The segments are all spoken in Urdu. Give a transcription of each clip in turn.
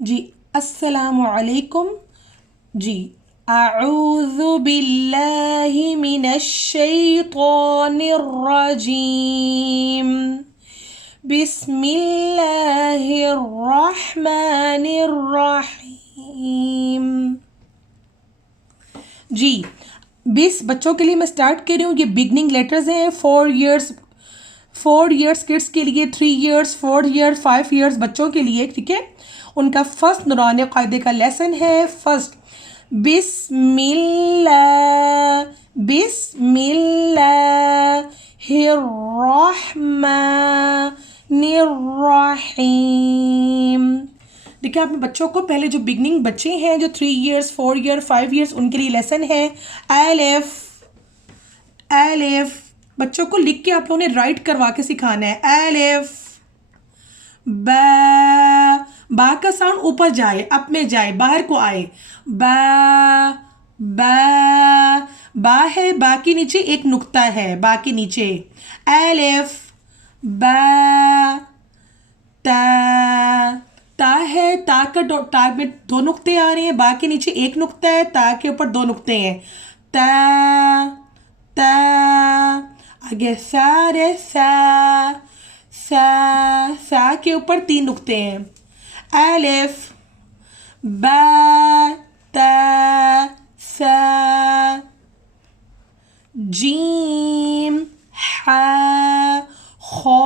جی السلام علیکم. جی اعوذ باللہ من الشیطان الرجیم. بسم اللہ الرحمن الرحیم. جی بچوں کے لیے میں سٹارٹ کر رہی ہوں. یہ بگننگ لیٹرز ہیں. 4 ایئرس کڈس کے لیے، 3 ایئرس، 4 ایئرس، 5 ایئرس بچوں کے لیے. ٹھیک ہے. ان کا فرسٹ نورانی قاعدے کا لیسن ہے. فرسٹ بسم اللہ، بسم اللہ الرحمن الرحیم. دیکھیں آپ نے بچوں کو پہلے جو بگننگ بچے ہیں جو 3 ایئرس، 4 ایئر، 5 ایئرس، ان کے لیے لیسن ہے الف. الف بچوں کو لکھ کے آپ لوگوں نے رائٹ کروا کے سکھانا ہے. الف. با، با کا ساؤنڈ اوپر جائے، اپ میں جائے، باہر کو آئے. با، با، با ہے، با کے نیچے ایک نقطہ ہے، با کے نیچے. الف. با. تا، تا ہے، تا میں 2 نقطے آ رہے ہیں، با کے نیچے ایک نقطہ ہے، تا کے اوپر 2 نقطے ہیں. تا، تا. آگے سا رے سا. سا، سا کے اوپر 3 نقطے ہیں. الف. با، تا، سا. جیم، حا، خا.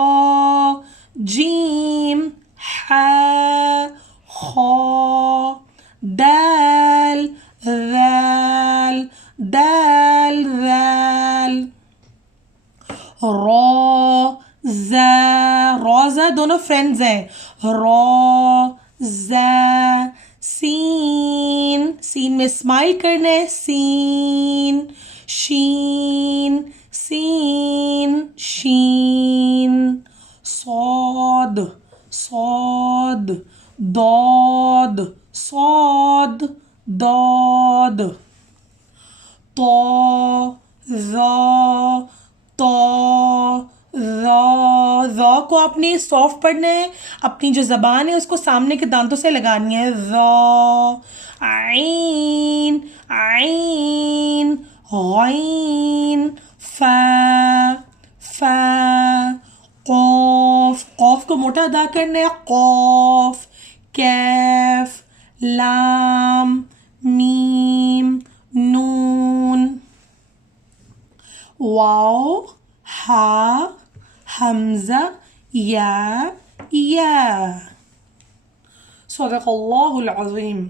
جیم، حا، خا. دال، ذال، دال، ذال. را، زا. را زا دونوں فرینڈز ہیں. را، زا. سین، سین میں اسمائل کرنا ہے. سین. شین، سین، شین. صاد، صاد. ضاد، صاد، ضاد. طا، ظا، طا، ظا. ظا کو آپ نے سافٹ پڑھنا ہے، اپنی جو زبان ہے اس کو سامنے کے دانتوں سے لگانی ہے. ظا. عین، عین. غین. فا، فا. قاف، قاف کو موٹا ادا کرنا ہے. قاف. کیف. لام. میم. نون. واو. ہا. حمزہ. یا. یا. صدق اللہ العظیم.